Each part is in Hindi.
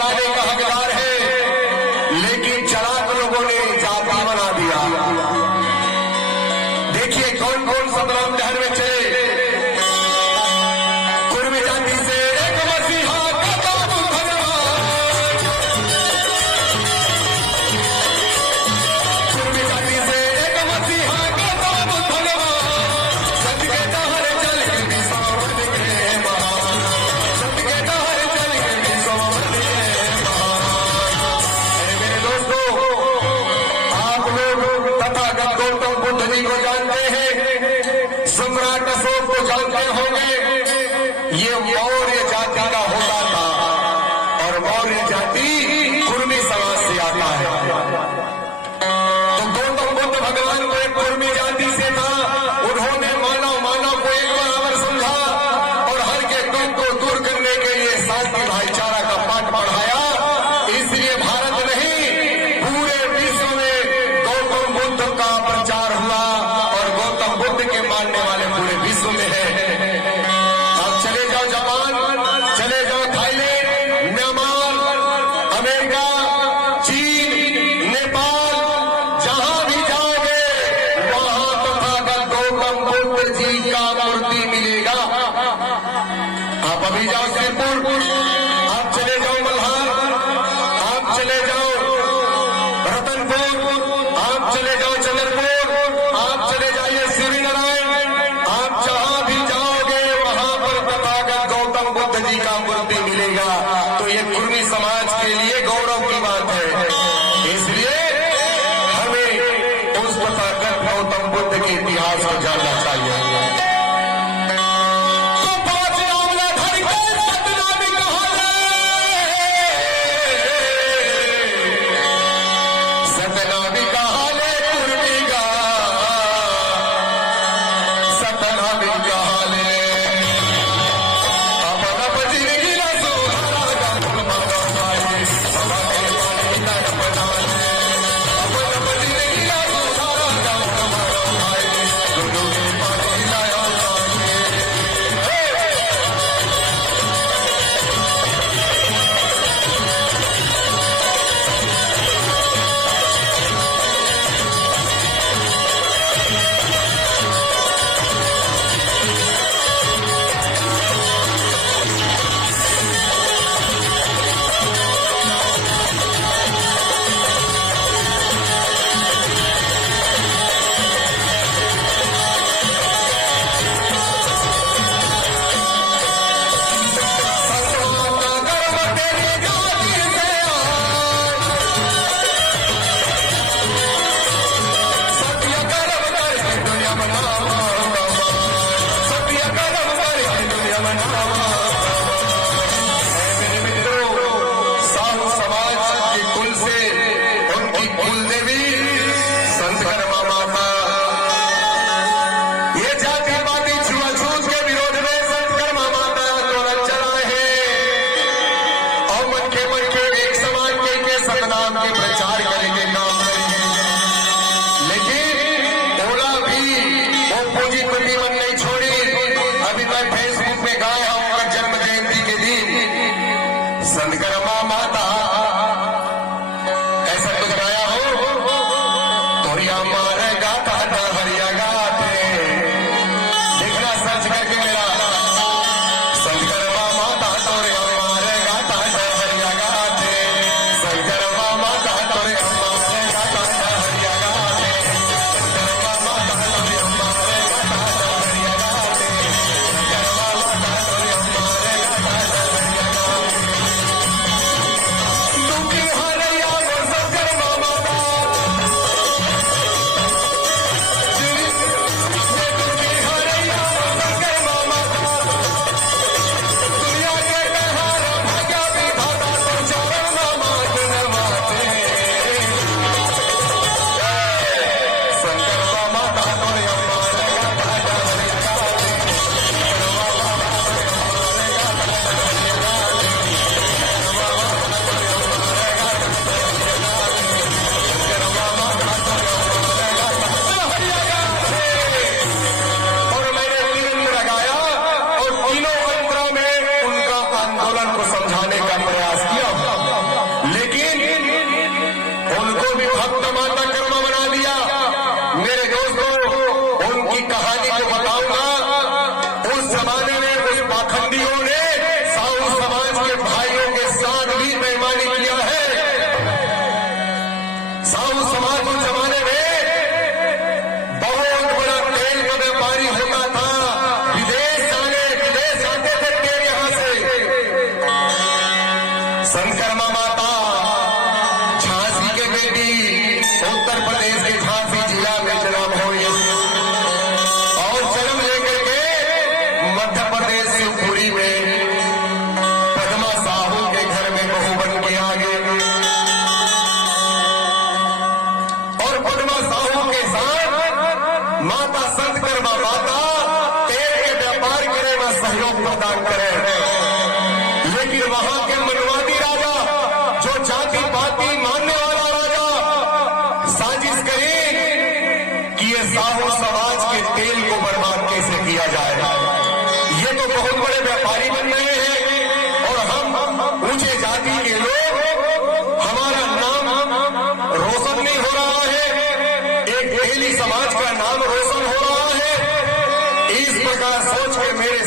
चलाने का हकदार है, लेकिन चालाक लोगों ने जाति बना दिया। देखिए कौन कौन सतराम शहर में चले। कुर्मी जाति से एक मसीहा का बाबू भगवान, कुर्मी जाति से एक मसीहा का बाबू भगवान, सत्य के दहर चल के विश्वमत के महान, सत्य के दहर चल के विश्वमत के महान। मेरे दोस्तों, आप लोग तथागत गौतम बुद्ध जी को जानते हैं, सम्राट अशोक को जानते होंगे। ये मौर्य जाति का होता था और मौर्य जाति कुर्मी समाज से आता है। तो गौतम बुद्ध भगवान को एक कुर्मी जाति से था। उन्होंने मानव को एक बराबर समझा और हर के दुख को दूर करने के लिए शांति भाईचारा का पाठ पढ़ाया। इसलिए भारत नहीं, पूरे विश्व में गौतम बुद्ध का प्रचार हुआ और गौतम बुद्ध के मानने वाले पूरे विश्व में है। आप चले जाओ जापान, चले जाओ थाईलैंड, म्यांमार, अमेरिका, चीन, नेपाल, जहां भी जाओगे वहां तथागत गौतम बुद्ध जी का मूर्ति मिलेगा। आप अभी जाओ सिरपुर, आप चले जाओ मल्हार, आप चले जाओ रतनपुर, आप चले जाओ चंद्रपुर, आप चले जाइए श्रीनारायण, आप जहां भी जाओगे वहां पर तथागत गौतम बुद्ध जी का मूर्ति मिलेगा। तो ये कुर्मी समाज के लिए गौरव की बात है। इसलिए हमें उस तथागत गौतम बुद्ध के इतिहास को जानना चाहिए। तो पांच नाम धर के सतनाम कहाले, सतनाम कहाले कुर्मी का, सतनाम कहाले अपना बजरी ला सुधारा गम मारो भाई, हमारे पिता अपना अपना बजरी ला सुधारा गम मारो भाई, गुरु के पानी लाया आंदोलन को समझाने का प्रयास किया।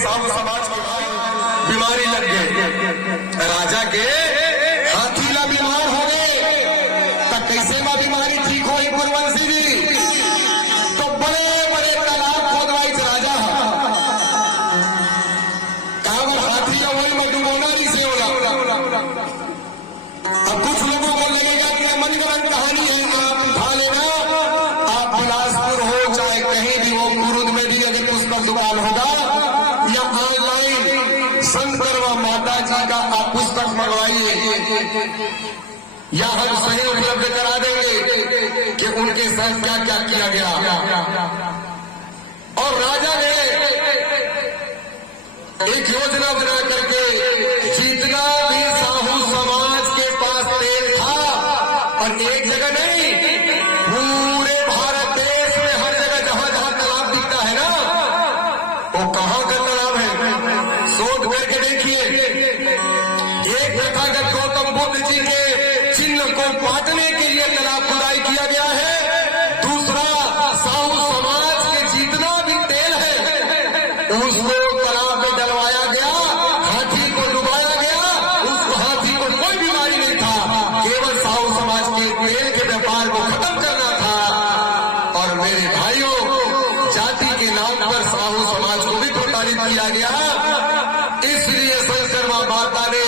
साहू समाज के भाई बीमारी लग गए राजा के हाथीला बीमार हो गए तो कैसे में बीमारी ठीक हो पुरवंशी जी तो बड़े बड़े तालाब खोदवाई राजा काबर हाथी वही में डुबोना नहीं से होला। अब कुछ लोगों को लगेगा कि मनगढ़ंत कहानी है आप उठा लेना आप बिलासपुर हो चाहे कहीं भी हो कुरुद में भी अगर पुस्तक दुकान होगा या ऑनलाइन संतरवा माता जी का आप पुस्तक मंगवाइए या हम सही उपलब्ध करा देंगे कि उनके साथ क्या क्या किया गया। और राजा ने एक योजना बना करके जितना भी साहू समाज के पास तेल था और एक जगह नहीं पूरे भारत देश में हर जगह जहां जहां तालाब दिखता है ना वो कहां का तालाब है शोध करके देखिए। एक तथागत गौतम बुद्ध जी के चिन्ह को बांटने के लिए तालाब खुदाई किया गया है। दूसरा साहू समाज के जितना भी तेल है उसको तालाब में डलवाया गया हाथी को डुबाया गया उस हाथी को कोई बीमारी नहीं था केवल साहू समाज के तेल के व्यापार को खत्म करना था। और मेरे भाइयों जाति के नाम पर साहू समाज को भी प्रताड़ित किया गया इसलिए संकरमा माता ने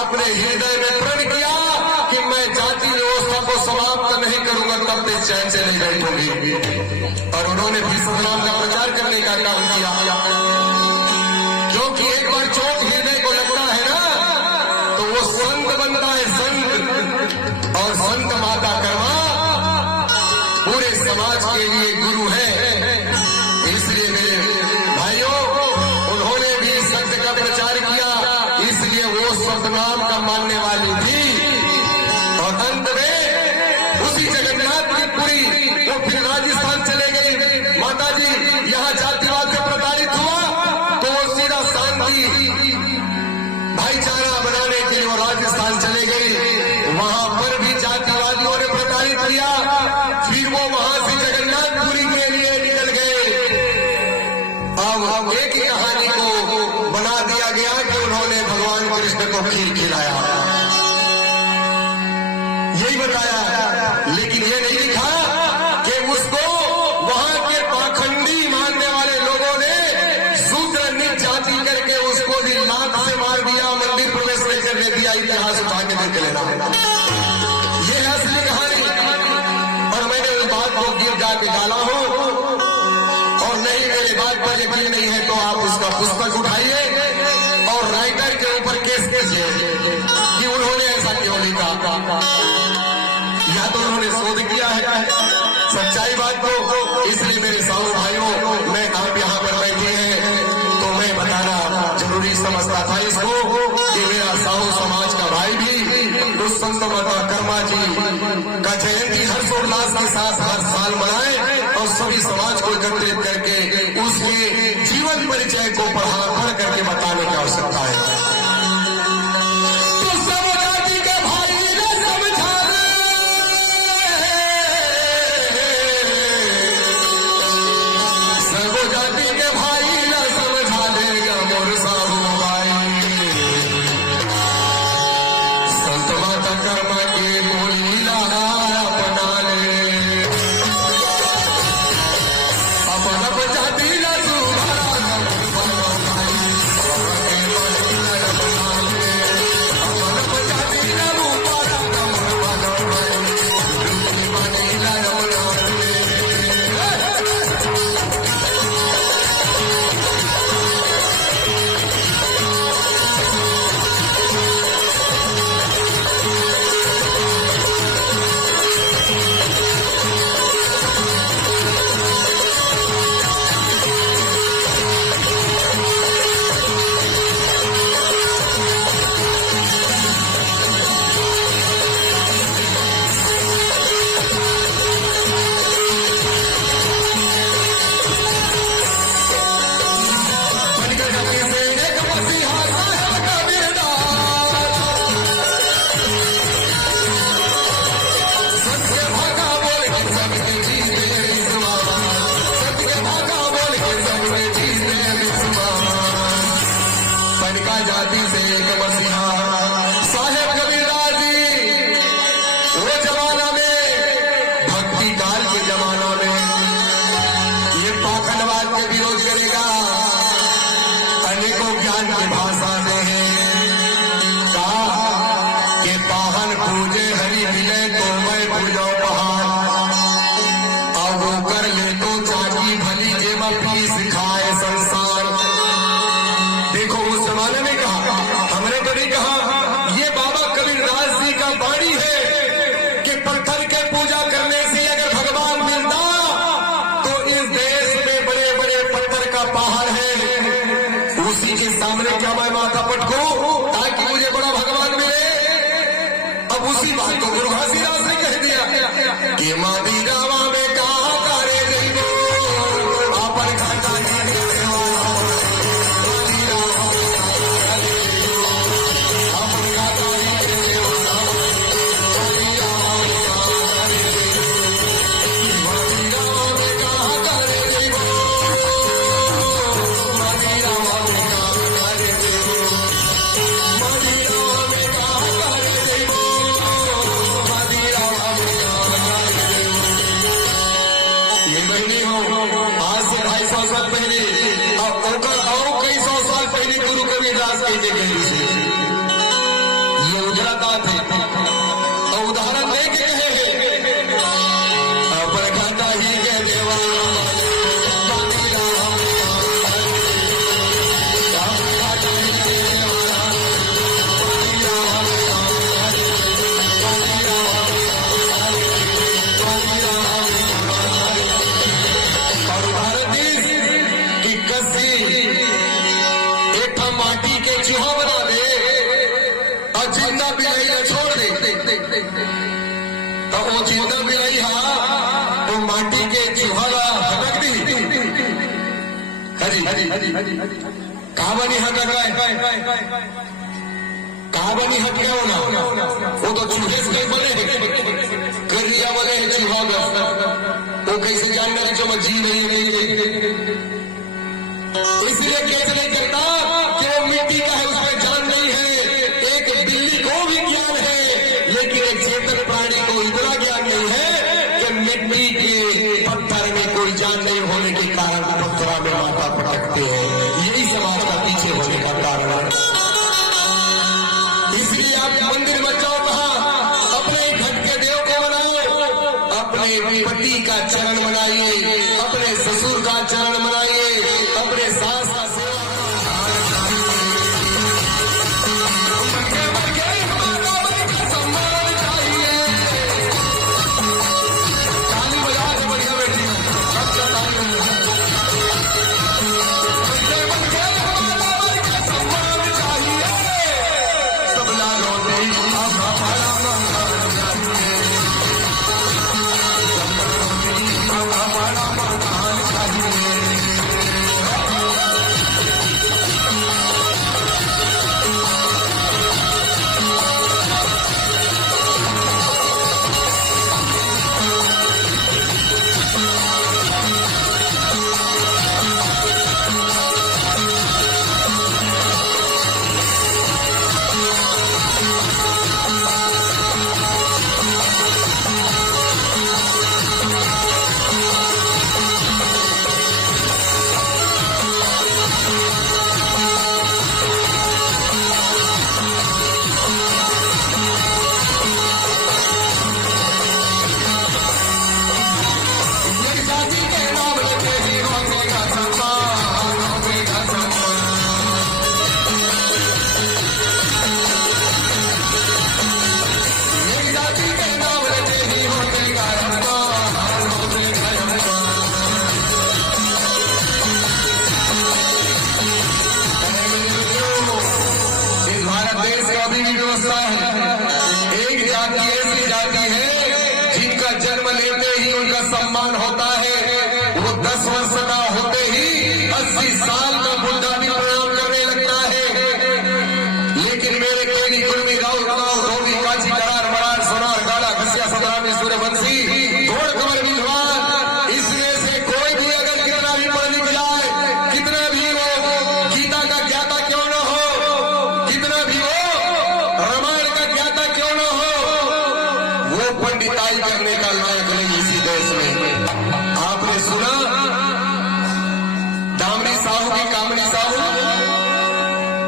अपने हृदय में प्रण किया कि मैं जाति व्यवस्था को समाप्त नहीं करूंगा तब तक चैन से नहीं बैठूंगी। और उन्होंने भीष्म नाम का प्रचार करने का काम किया क्योंकि एक बार चोट हृदय को लगता है ना तो वो संत बनता है संत। और संत माता कर्मा पूरे समाज के लिए गुरु है। इसलिए मेरे भाइयों उन्होंने भी सत्य का प्रचार किया इसलिए वो सतनाम का मानने वाली थी। और अंत में उसी जगन्नाथ की पुरी वो फिर राजस्थान चले गई माता जी यहाँ जातिवाद से प्रताड़ित हुआ तो वो सीधा शांति भाईचारा बनाने के लिए वो राजस्थान चले गई वहां पर भी जातिवादियों ने प्रताड़ित किया फिर वो वहां से जगन्नाथपुरी के लिए निकल गए। अब एक ही कहानी को बना दिया गया कि उन्होंने भगवान कृष्ण को खीर खिलाया यही बताया लेकिन ये नहीं लिखा कि उसको वहां के पाखंडी मानने वाले लोगों ने शूद्र नीच जाति करके उसको भी लात से मार दिया मंदिर प्रवेश नहीं करने दिया। इतिहास उठा के देख लेना ये है असली कहानी। और मैंने उस बात को गिर जा के डाला हूं और नहीं मेरे बात पर यकीन नहीं है तो आप उसका पुस्तक उठाइए और राइटर के ऊपर केस कीजिए कि उन्होंने ऐसा क्यों लिखा या तो उन्होंने शोध किया है सच्चाई बात को। इसलिए मेरे साहू भाइयों मैं आप यहाँ पर बैठे हैं तो मैं बताना जरूरी समझता था इसको कि मेरा साहू समाज का भाई भी उस संत माता कर्मा जी का जयंती हर्षोल्लास के साथ हर साल मनाए और सभी समाज को एकत्रित करके उसके जीवन परिचय को पढ़ करके बताने की आवश्यकता है। जाति से एक मसीहा। साहेब कबीरदास जी वो जमाना में, भक्ति काल के जमाना में, ये पाखंडवाद के विरोध करेगा, अनेकों ज्ञान की भाषा में है। कहा कि पाहन पूजे हरि मिले तो मैं पूजो पहाड़, अब वो कर ले तो चाची भली जेब अपनी सिखाए संसार। देखो उस जमाने में कहा, हमने तो नहीं कहा, ये बाबा कबीरदास जी का वाणी है कि पत्थर के पूजा करने से अगर भगवान मिलता तो इस देश में बड़े बड़े पत्थर का पहाड़ है, उसी के सामने क्या मैं माथा पटकूं ताकि मुझे बड़ा भगवान मिले। अब उसी बात को गुरु घासीदास ने कह दिया कि मादी रावा में कहा करे देखो आपन घाटा ही देवा, मादी रावा में कहा करे देखो आपन घाटा ही देवा, मादी रावा में कहा करे देखो, मादी रावा में कहा करे देखो, मादी रावा में कहा करे देखो, मादी रावा में कहा करे देखो, मादी रावा में कहा करे देखो। ये महीने हो आज से 250 साल पहले, अब होकर और कई 100 साल पहले गुरु कबीरदास कहते गए थे। ये उजड़ता थे और उदाहरण दे के कहे अपन घाटा ही के देवा, मादी रावा में कहा करे देखो, अपन घाटा ही के देवा, मादी रावा में कहा करे देखो, मादी रावा में कहा करे देखो, मादी रावा में कहा करे देखो। और भारत देश की कस्सी एक ठा माटी के चूहा बना दे और जिंदा बिलाई न छोड़ दे, तो वो जिंदा बिलाई वो माटी के चूहा ला हटक दी। हजी कहा बनी हटक रहा, कहा बनी हट गया होना, वो तो चूहे से बने करिया वाले चूहा बस, वो कैसे जानना है जो मैं जी नहीं। इसलिए कैसे नहीं करता कि वो मिट्टी का है, उसमें जान नहीं है। एक बिल्ली को भी ज्ञान है, लेकिन एक चेतन प्राणी को इतना ज्ञान नहीं है कि मिट्टी के पत्थर में कोई जान नहीं होने के कारण पत्थरा में माथा पटकते हैं। यही समाज का पीछे होने का कारण है। इसलिए आप मंदिर मत जाओ, कहा अपने घर के देव को बनाओ, अपने पति का चरण बनाइए, अपने ससुर का चरण बनाइए, अपने सास का सेवा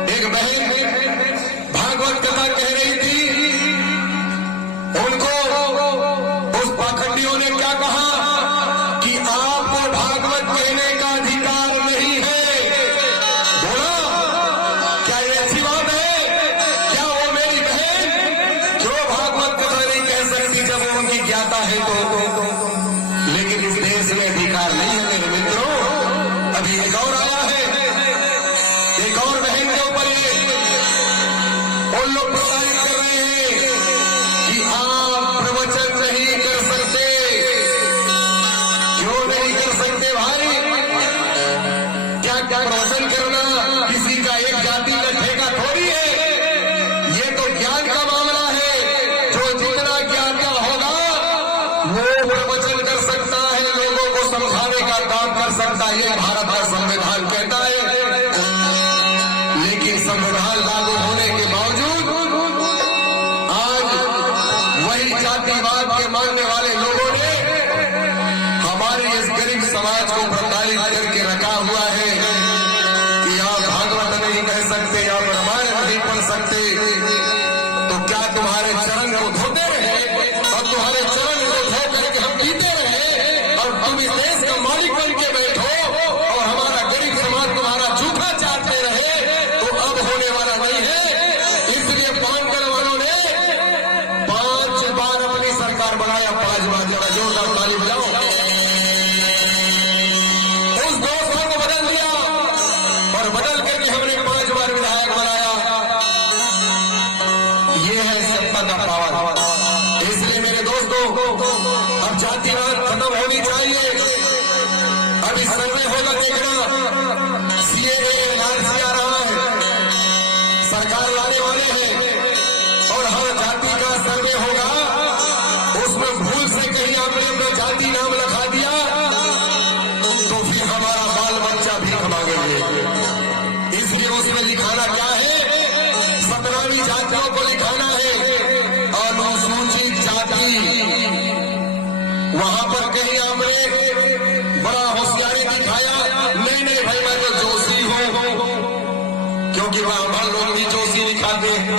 एक बहन भागवत कथा कह रही थी, उनको उस पाखंडियों ने क्या कहा कि आपको भागवत कहने का अधिकार नहीं है। बोला क्या ये अच्छी बात है? क्या वो मेरी बहन क्यों भागवत कथा नहीं कह सकती जब वो उनकी ज्ञाता है तो? लेकिन इस देश में अधिकार नहीं है मेरे मित्रों। अभी एक और आया है, एक और बहन के ऊपर उन लोग प्रसारित कर रहे हैं कि आप प्रवचन नहीं कर सकते। क्यों नहीं कर सकते भाई? क्या क्या प्रवचन करना किसी का एक जाति का ठेका थोड़ी है। ये तो ज्ञान का मामला है। जो जितना ज्ञाता होगा वो प्रवचन कर सकता है, लोगों को समझाने का काम कर सकता है। ये भारत का संविधान कहता है। लेकिन संविधान लागू होने के बावजूद आज वही जातिवाद के मानने वाले लोगों ने हमारे इस गरीब समाज को प्रताड़ित करके रखा हुआ है कि आप भागवत नहीं कह सकते, आप रामायण नहीं पढ़ सकते। तो क्या तुम्हारे चरण को धोते रहे और तुम्हारे चरण को धो करके हम पीते रहे और तुम इस देश का मालिक बन के बैठो और हमारा गरीब समाज तुम्हारा जूठा चाटते रहे? तो अब होने वाला नहीं है। इसलिए पानकर वालों ने 5 बार अपनी सरकार बनाया। 5 बार जरा जोरदार ताली बजाओ। उस 2 साल को बदल दिया और बदल करके हमने 5 बार विधायक बनाया। ये है सत्ता का पावर। इसलिए मेरे दोस्तों, अब जातिवाद खत्म होनी चाहिए। अभी सर्वे होगा, देखना सीएए एनआरसी आ रहा है, सरकार लाने वाले हैं और हर जाति का सर्वे होगा। उसमें भूल से कहीं आपने अपना जाति नाम लिखा दिया तो फिर हमारा बाल बच्चा भी मांगेंगे। इसलिए उसमें लिखाना क्या है? 17वीं जातियों को लिखाना है। अनुसूचित जाति वहां पर कहीं आपने बड़ा होशियारी दिखाया। नहीं नहीं भाई, मैं तो जोशी हूं, क्योंकि ब्राह्मण लोग भी जोशी लिखाते हैं।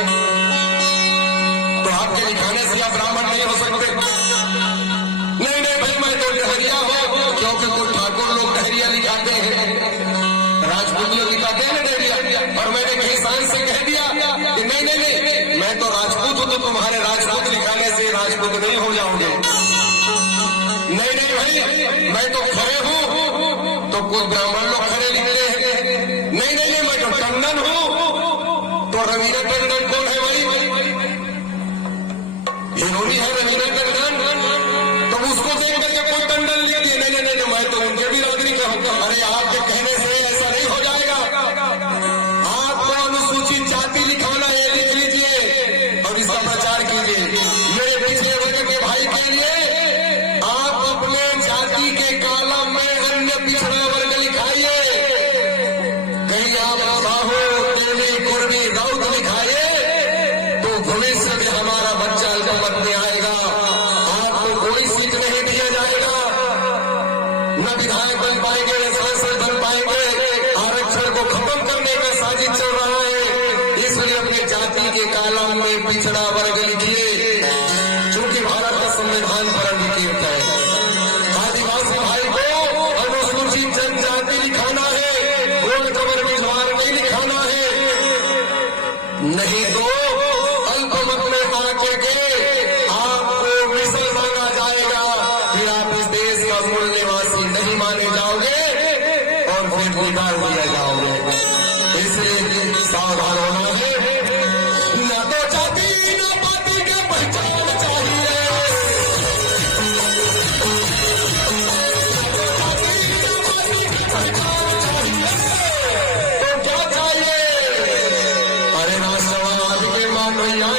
तो आपके लिखाने से आप ब्राह्मण नहीं हो सकते। नहीं नहीं भाई, मैं तो टहरिया हूं, क्योंकि कुछ ठाकुर लोग टहरिया लिखाते हैं, राजपूत लोग लिखाते हैं ना टहरिया। और मैंने कहीं शान से कह दिया कि नहीं नहीं नहीं, मैं तो राजपूत हूं, तो तुम्हारे राजपूत लिखाने से राजपूत नहीं हो जाओगे। नहीं नहीं भाई, मैं तो खरे हूं, तो कुछ ब्राह्मण लोग खरे लिखते हैं। नहीं नहीं नहीं, मैं तो टंडन हूं, तो रवीना टंडन कौन है भाई? हिरोनी है रवीना टंडन, तो उसको देख करके कोई टंडन लिख दिए। नहीं नहीं नहीं, मैं तो उनके भी राजनी का हूं। अरे आपके कहने से ऐसा नहीं हो जाएगा। आपको अनुसूचित जाति लिखाना है, लिख लीजिए और इसका प्रचार कीजिए। मेरे पिछले वर्ग के भाई के लिए आप अपने जाति के कॉलम में अन्य पिछड़ा वर्ग लिखाइए। कहीं आप साहू, तेली, कुर्मी, राउत लिखाइए तो भविष्य में हमारा बच्चा हुकूमत में आएगा। आपको कोई सीट नहीं दिया जाएगा, न विधायक बन पाएंगे, न सांसद बन पाएंगे। आरक्षण को खत्म करने का साजिश चल रहा है। इसलिए अपने जाति के कॉलम में पिछड़ा वर्ग लिखिए, क्योंकि भारत का संविधान पर अंगीकृत है। आदिवासी भाई को अनुसूचित जनजाति लिखाना है, गोल कबर विद्वान नहीं लिखाना है। नहीं तो अल्पमत में आकर के आपको मिसल मांगा जाएगा, फिर आप इस देश का मूल निवासी नहीं माने जाओगे और फिर निकाल दिया जाओगे। इसलिए सावधान होना है। न तो जाति न पाति के पहचान चाहिए, तो क्या चाहिए? अरे राष्ट्रवाद के मान भैया